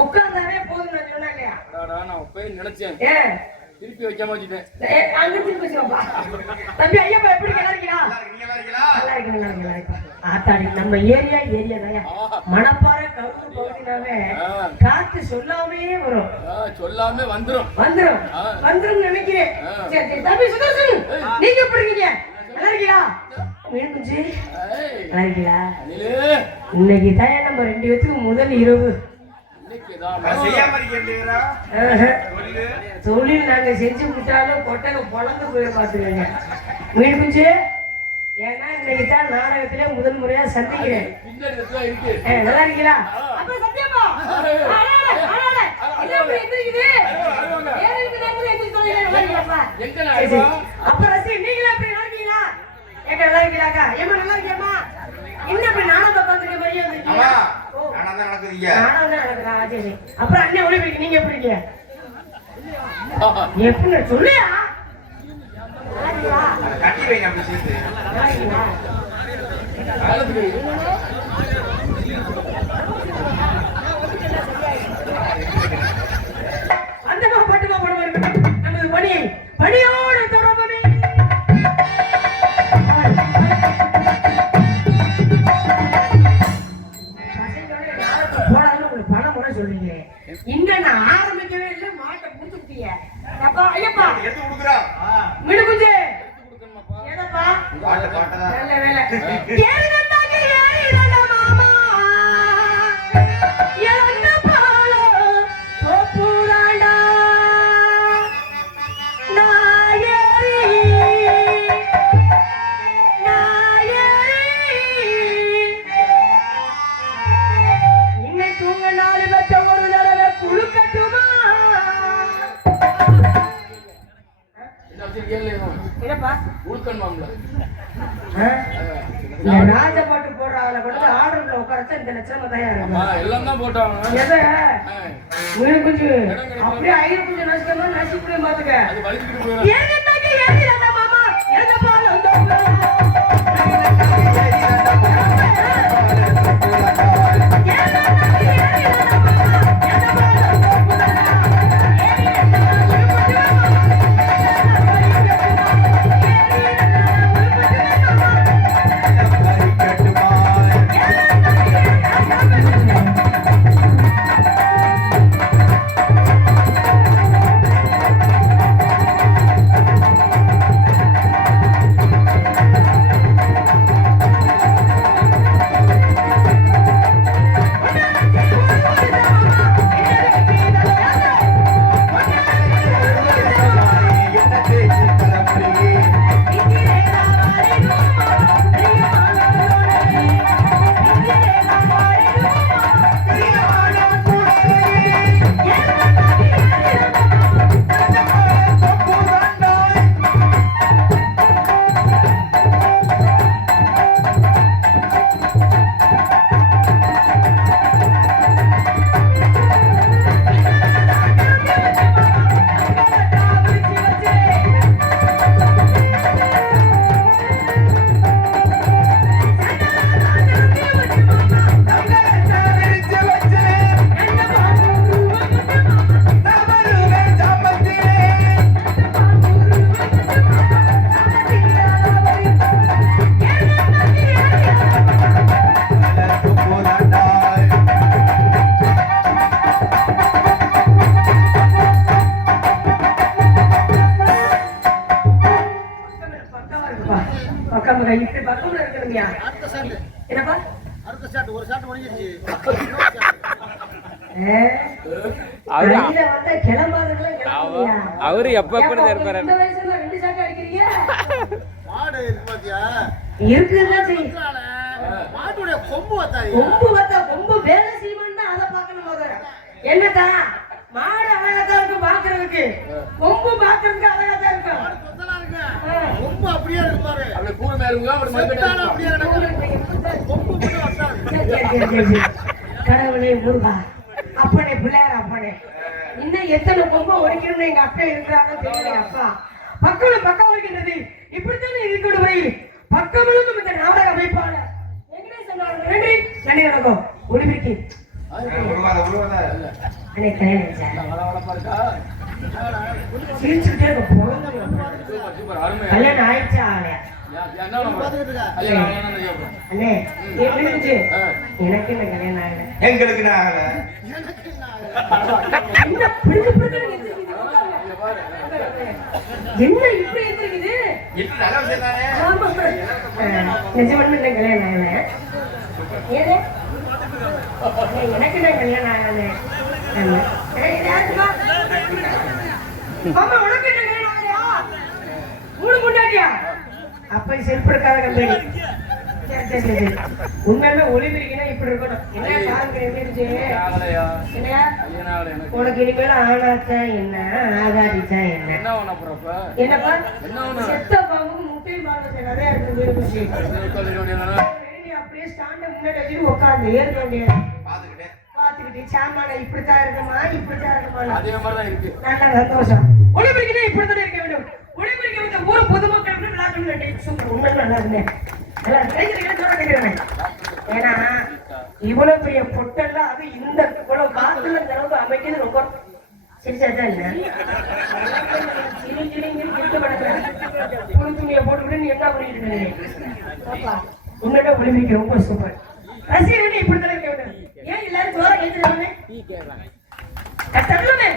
உட்கார்ந்தாவே போதும் நான் சொன்னா இல்லையா? நான் போய் நினைச்சேன். திருப்பி வைக்காம வச்சுட்டேன். அங்க திருப்பி வச்சுப்பா. தம்பி ஐயப்பா எப்படி இருக்கீங்களா? நல்லா இருக்கீங்களா? ஆத்தாடி நம்ம ஏரியா தாயா. மணப்பாறை கவுத்து பகுதினாவே காத்து சொல்லாமே வரும். சொல்லாமே வந்துரும் நினைக்கிறேன். சரி தம்பி சுதர்சன் நீங்க எப்படி இருக்கீங்க? நல்லா இருக்கீங்களா? மீன் குஞ்சு நல்லா இருக்கீங்களா? இன்னைக்கு தான் நம்ம 2 பேத்துக்கு முதல் இரவு. தொழில் நாங்க செஞ்சு விட்டாலும் கொட்டகை பொழந்து போய் பாத்துக்கோங்க மீன் குஞ்சு. ஏன்னா இன்னைக்கு தான் நாடகத்திலே முதல் முறையா சந்திக்கிறேன். நல்லா இருக்கீங்களா? அப்ப ரசி நீங்களே எப்படி இருக்கீங்களா? ஏங்க நல்லா இருக்கீங்களாக்கா? ஏமா நல்லா இருக்கியாமா? இன்னும் இப்படி நாடகம் பார்த்துருக்க மாதிரியே வந்திருக்கீங்க. அப்புறம் அண்ணன் ஒளி பிடிக்க நீங்க எப்படி இருக்கீங்க? எப்படி சொல்லியா? அந்த பட்டுமா படம் இருக்கு நமது பணியோடு தொடர்பு சொல்றீங்க. இன்னும் நான் ஆரம்பிக்கவே இல்லை, மாட்டை புடிச்சுட்டீங்க. அப்பா ஐயப்பா எடுத்து குடுக்குறா மிடுகுஞ்சே ஏடப்பா நல்ல வேலை. ஏறந்தாங்க ஏறிடா மாமா என்ன பாலோ தோப்புறாண்டா நாயரி இன்னை தூங்க நாலு பெற்ற ஒரு தடவை குழுக்கட்டுமா? ராஜபாட்டு போடுறாங்கள கூட ஆர்டர்ல உட்காரச்சா இந்த லட்சம் தயார் போட்டாங்க. கொஞ்சம் அப்படியே 5 கொஞ்சம் நசிக்கணும் நசிப்படியும் பாத்துக்க. அவரு எப்ப இருப்பாரு? என்னதா மாடு அழகாதான் இருக்கு பாக்குறதுக்கு, கொம்பு பாக்குறதுக்கு அழகாதான் இருக்கும். அப்படியே இருப்பாரு கடவுளே முருகா அப்பனே பிள்ளையார் அப்பனே இன்னும் எத்தனை கொம்பை ஒடிக்கணும்னு எங்க அப்பா இருக்கிறாங்க தெரியல. அப்பா பக்கம் பக்கம் இருக்கின்றது. இப்படித்தானே இருக்கணும் வரையில் பக்கமுழுக்கும் இந்த நாடக அமைப்பாளர் நன்றி நன்றி வணக்கம் ஒளிபிரிக்கு அண்ணே கல்யாணம் ஆயிடுச்சா? சிரிச்சுக்கிட்டே இருக்க போதும். கல்யாணம் ஆயிடுச்சா ஆகலையா? அண்ணே இருந்துச்சு எனக்கு என்ன கல்யாணம் ஆகல. எங்களுக்கு ஆகல. என்ன பிடிக்க பிடிக்க என்ன இப்படி இருக்குது? நிஜமான கல்யாணம் ஆகல. ஏன் எனக்கு நான் கல்யாணம் ஆகல. ஆமா உனக்கு என்ன கல்யாணம் ஆகலையா? மூணு முன்னாடியா? அப்ப செருப்பு எடுக்காத கம்பெனி. சரி சரி சரி. உண்மையுமே ஒளிபிரிக்கனா இப்படி இருக்கணும். என்ன காரணம் இருந்துச்சு? என்னையா உனக்கு இனிமேல் ஆனாச்சா என்ன ஆகாதிச்சா என்ன? என்னப்பா செத்த பாம்புக்கு முட்டையும் பாம்பு நிறைய இருக்கு. அப்படியே ஸ்டாண்ட முன்னாடி வச்சு உட்காந்து ஏற்க வேண்டியது பாத்துக்கிட்டு சாமான இப்படித்தான் இருக்குமா இப்படித்தான் இருக்குமா? நல்ல சந்தோஷம். ஒளிபிரிக்கனா இப்படித்தான் இருக்க வேண்டும். ஒளிபிரிக்க வந்த ஊர் பொதுமக்கள் விளையாட்டு உண்மை நல்லா இருந்தேன். ஏன்னா இவ்வளவு பெரிய பொட்டெல்லாம் அது இந்த இவ்வளவு காத்துல தரவு அமைக்கிறது ரொம்ப சிரிச்சாதான் இல்ல. புது துணியை போட்டுக்கிட்டு நீ என்ன பண்ணிட்டு இருக்க? உன்னோட ஒளிமிக்க ரொம்ப சூப்பர். ரசிகர்கள் இப்படித்தான் இருக்க வேண்டும். ஏன் எல்லாரும் ஜோர கேட்கிறாங்க? தள்ளுமே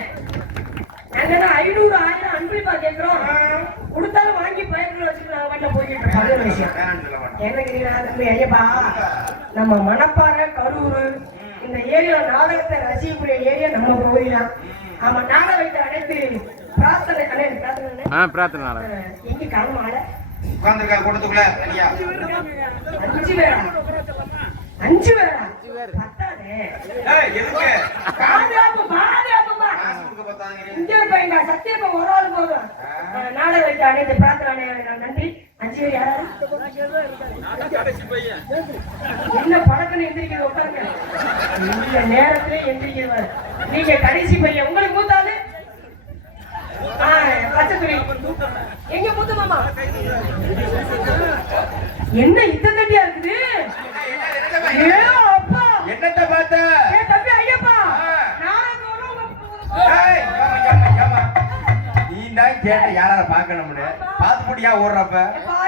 நாங்க 500 1000 அன்பளிப்பா கேட்கிறோம். கொடுத்தாலும் வாங்கி பயத்துல வச்சுட்டு நாங்க வீட்டுல போய்கிட்டு இருக்கோம். விஷயம் என்ன ஐயப்பா, நம்ம மணப்பாறை கரூர் இந்த ஏரியா நாடகத்தை ரசிக்கக்கூடிய ஏரியா நம்ம கோயிலாம். ஆமா நாடகம் வைத்த அனைத்து பிரார்த்தனை பிரார்த்தனை எங்க கிளம்பால உட்கார்ந்துருக்கா கூட்டத்துக்குள்ள 5 பேரா? 5 பேரா? பத்தாதே. சத்தியப்பா ஒரு ஆள் போதும். நாடகம் வைத்த அனைத்து பிரார்த்தனை நன்றி. 5 பேர் யாராவது என்ன பழக்கம் எந்திரிக்கிறது? உட்காருங்க. இந்த நேரத்திலே எந்திரிக்கிறது. நீங்க கடைசி பையன். உங்களுக்கு மூத்தாது பச்சை துணி எங்க மூத்த மாமா? என்ன இத்தனை தண்டியா இருக்குது? அப்பா என்னத்த பார்த்த? தம்பி ஐயப்பா கேட்ட யாரால பாக்கணும்னு பாத்து போட்டியா ஓடுறப்ப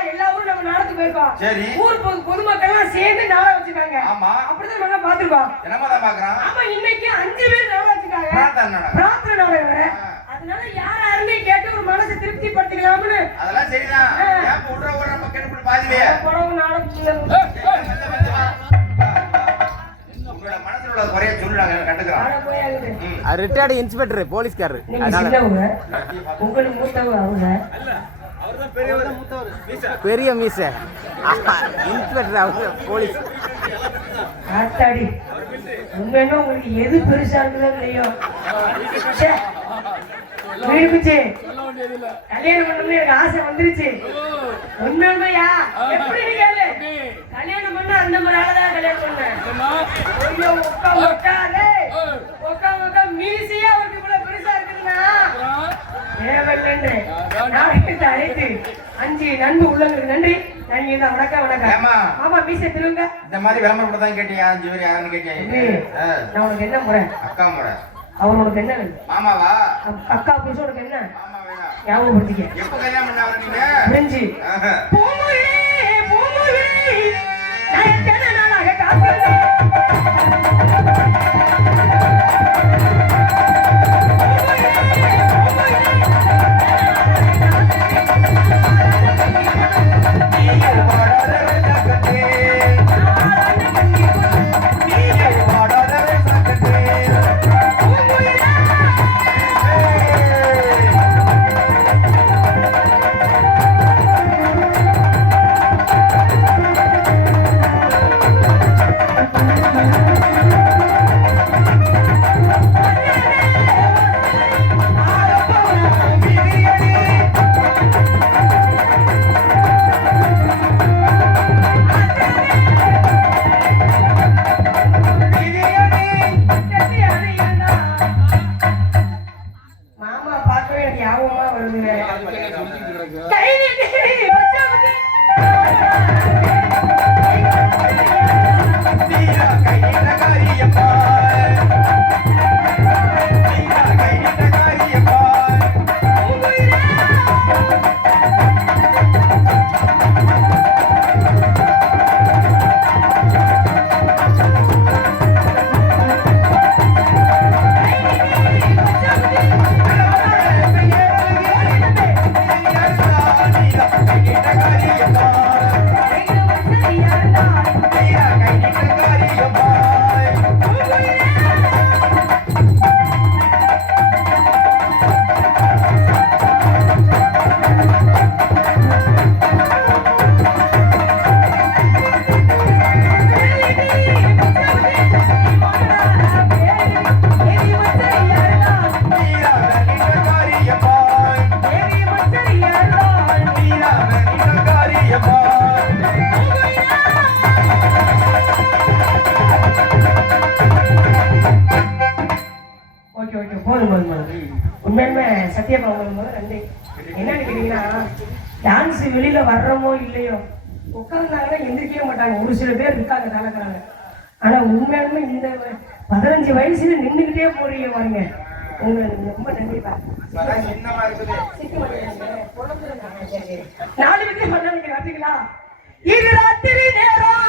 எல்லா ஊரும் நம்ம நாடத்துக்கு போயிருக்கோம். சரி ஊர் பொதுமக்கள் எல்லாம் சேர்ந்து நாடகம் வச்சிருக்காங்க. ஆமா அப்படிதான் நம்ம பாத்துருக்கோம். என்னமாதான் பாக்குறான்? ஆமா இன்னைக்கு 5 பேர் நாடகம் வச்சிருக்காங்க. பிரார்த்தனை நாடகம். அதனால யாராருமே கேட்டு ஒரு மனசை திருப்தி படுத்திக்கலாம்னு. அதெல்லாம் சரிதான். ஏன் ஓடுற மக்கள் இப்படி பாதிலையே படம் நாடகம் உங்களோட மனசுல உள்ள குறைய சொல்லுறாங்க கண்டுக்கிறான். ரிட்டையர்டு இன்ஸ்பெக்டர் போலீஸ்காரர். உங்களுக்கு மூத்தவங்க அவங்க பெரிய மீச இன்ஸ்பெக்டர் அவங்க போலீஸ். ஆத்தாடி உண்மையா உங்களுக்கு எது பெருசா இருக்குதோ இல்லையோ விரும்பிச்சு கல்யாணம் பண்ணணும்னு எனக்கு ஆசை வந்துருச்சு. உண்மையா எப்படி கேளு கல்யாணம் பண்ண அந்த மாதிரி ஆளதான் கல்யாணம் பண்ணேன். உட்கா மீசியா அவருக்கு இவ்வளவு பெருசா இருக்குதுன்னா தேவையில்லைன்னு நாளைக்கு அழைத்து 5 நண்பு உள்ளவங்களுக்கு நன்றி. நன்றி தான். வணக்கம் வணக்கம். ஆமா மீசை திருவுங்க. இந்த மாதிரி விளம்பரம் தான் கேட்டியா? 5 பேர் யாருன்னு கேட்டியா? நான் உனக்கு என்ன முறை? அக்கா முறை. அவனுக்கு என்ன வேணும்? மாமாவா? அக்கா புருஷன் உனக்கு என்ன? மாமா வேணா. ஞாபகப்படுத்திக்க. எப்ப கல்யாணம் பண்ணாவற நீங்க? புரிஞ்சு. பூமுயிலே பூமுயிலே நான் எத்தனை நாளாக காத்திருந்தேன். கையில காரியப்பா சத்தியமா உங்களுக்கு நன்றி. என்னன்னு கேட்டீங்கன்னா டான்ஸ் வெளியில வர்றோமோ இல்லையோ உட்கார்ந்தாங்கன்னா எந்திரிக்கவே மாட்டாங்க. ஒரு சில பேர் இருக்காங்க கலக்கிறாங்க. ஆனா உண்மையாலுமே இந்த 15 வயசுல நின்றுகிட்டே போறீங்க பாருங்க. உங்களுக்கு ரொம்ப நன்றிப்பா. நாலு பேர் பண்ணாங்க பாத்தீங்களா? இது ராத்திரி நேரம்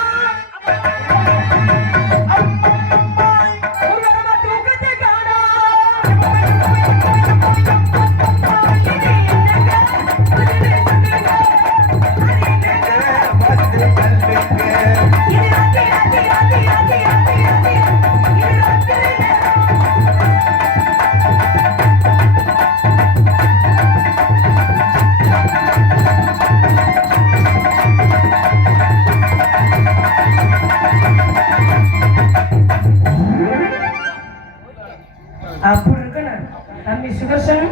அப்படி இருக்கணும். தம்பி சுதர்சன்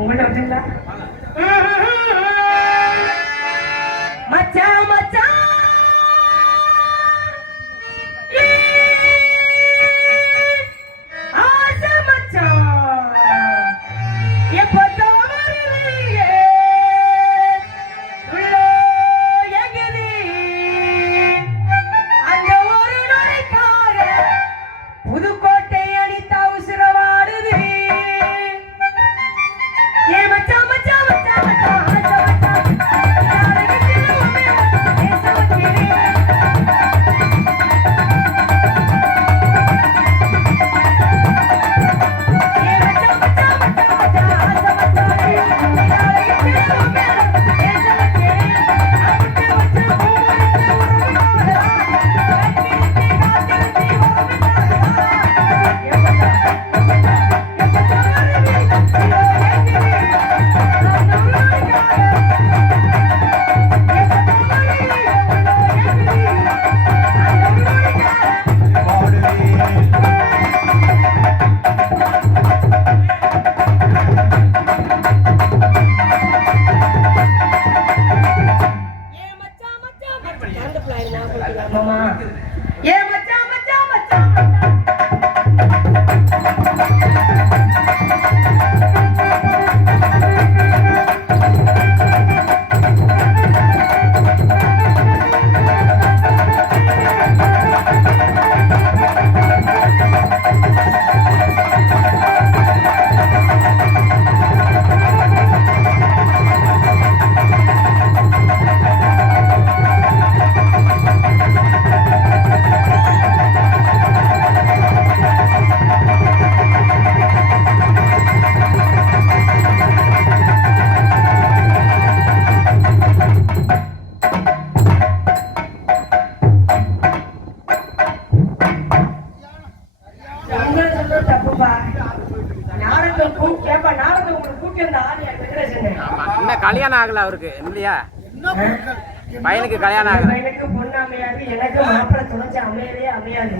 உங்கள்ட்ட வந்தீங்களா? மச்சான் மச்சான் ஆசை மச்சான் எப்போ தோமரியே உள்ளோ எங்குது அந்த ஒரு நொடிக்காக புதுக்கோட்டை அடித்த உசுரவாடுது. ஏ மச்சான் மச்சான் மச்சான் மச்சான் ஆசை மச்சான் மாமா ஏ மச்சான் மச்சான் மச்சான் கல்யாணம் ஆகல அவருக்கு இல்லையா? பையனுக்கு கல்யாணம் ஆகல. எனக்கு பொண்ணு அமையாது, எனக்கு மாப்பிள்ளை துணைச்சு அமையவே அமையாது.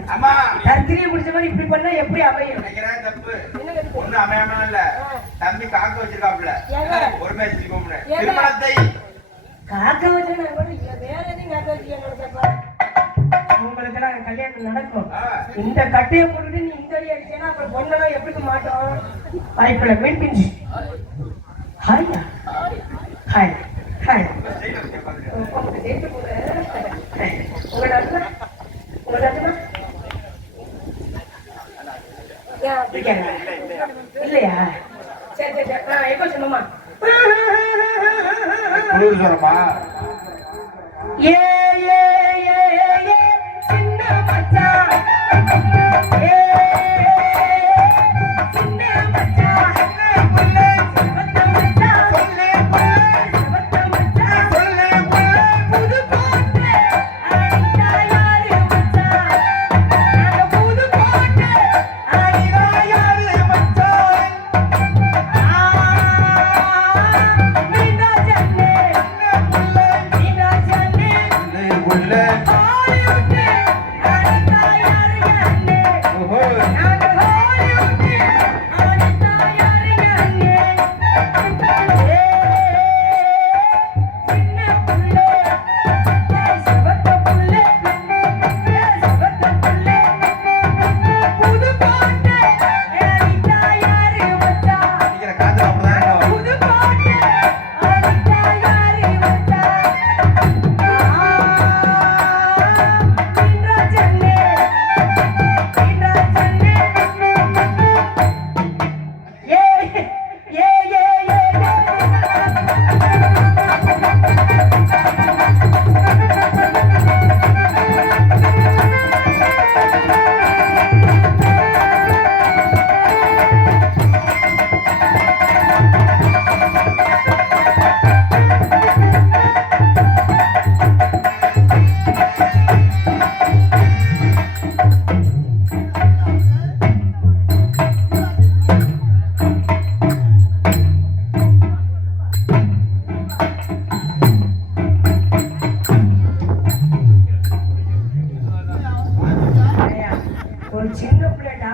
தத்திரியை முடிச்ச மாதிரி இப்படி பண்ணா எப்படி அமையும்? தப்பு ஒண்ணு அமையாம இல்ல. தம்பி காக்க வச்சிருக்காப்ல ஒரு மேட்ச் திருமணத்தை காக்க வச்சு வேற எதையும் காக்க வச்சு உங்களுக்கு எல்லாம் கல்யாணம் நடக்கும். இந்த கட்டையை போட்டுட்டு நீ இந்த வழி அடிச்சேன்னா அப்புறம் பொண்ணெல்லாம் எப்படி மாட்டோம்? வாய்ப்புல மீன் ஹாய் ஹாய் ஹாய் இல்லையா? சரி சரி எப்போ சொன்னோமா சொல்றமா ஏ ஏ ஏ ஏ சின்ன மச்சான் ஏ சின்ன மச்சான் புல்லே மத்த மச்சான் புல்லே மத்த மச்சான் புல்லே புதுக்கோட்டை ஐயா யாரு மச்சான் அந்த புதுக்கோட்டை ஐயா யாரு மச்சான் மீனா ஜன்னே மீனா ஜன்னே புல்லே ஹாலிவுட் ஐயா யாரு அண்ணே ஓஹோ நாங்க ஹாலிவுட் ஐயா யாரு அண்ணே ஏ சின்ன புல்லே சபத்த புல்லே சபத்த புல்லே புதுக்கோட்டை ஐயா யாரு மச்சான் அடிக்கிற காத்து அப்பதான்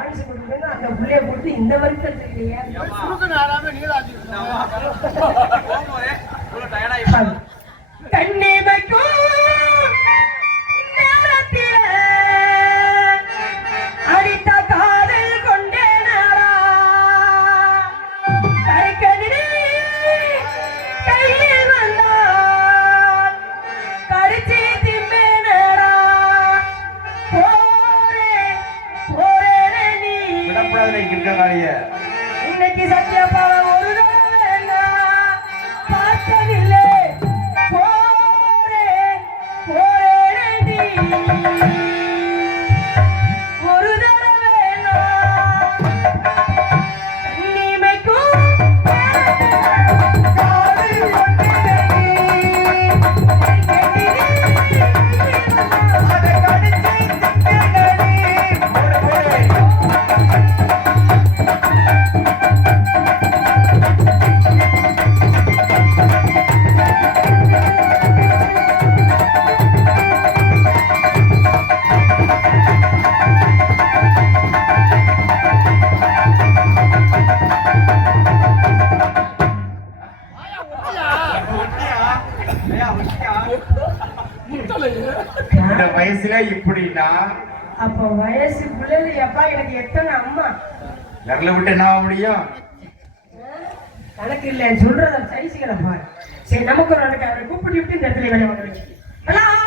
டான்ஸ் கொடுக்கணும் அந்த புள்ளைய கொடுத்து இந்த வருத்தம் இல்லையா கண்ணிமைக்கும் நேரத்திலே அடித்த காதல் கொண்டேனாரா கரைக்கடிலே கையில் வந்தால் கரிச்சி திம்மேனரா போரே போரே நீ விடப்படாத கிருக்ககாரிய இன்னைக்கு சத்தியப்பாவை ஒரு தடவை பார்த்ததில்லை போரே போரே நீ ஒரு தடவை கண்ணிமைக்கும் காதல் கொண்டேனே அதை கடிச்சு தின்னேனே போடு இந்த வயசுல இப்படின்னா அப்போ வயசு பிள்ளைல எப்பா எனக்கு எத்தனை அம்மா விரல விட்டு என்ன ஆக முடியும் கணக்கு இல்லை சொல்றத சைஸுகளை பாரு சரி நமக்கு ஒரு அவரை கூப்பிட்டு விட்டு இந்த இடத்துல வேலை வாங்க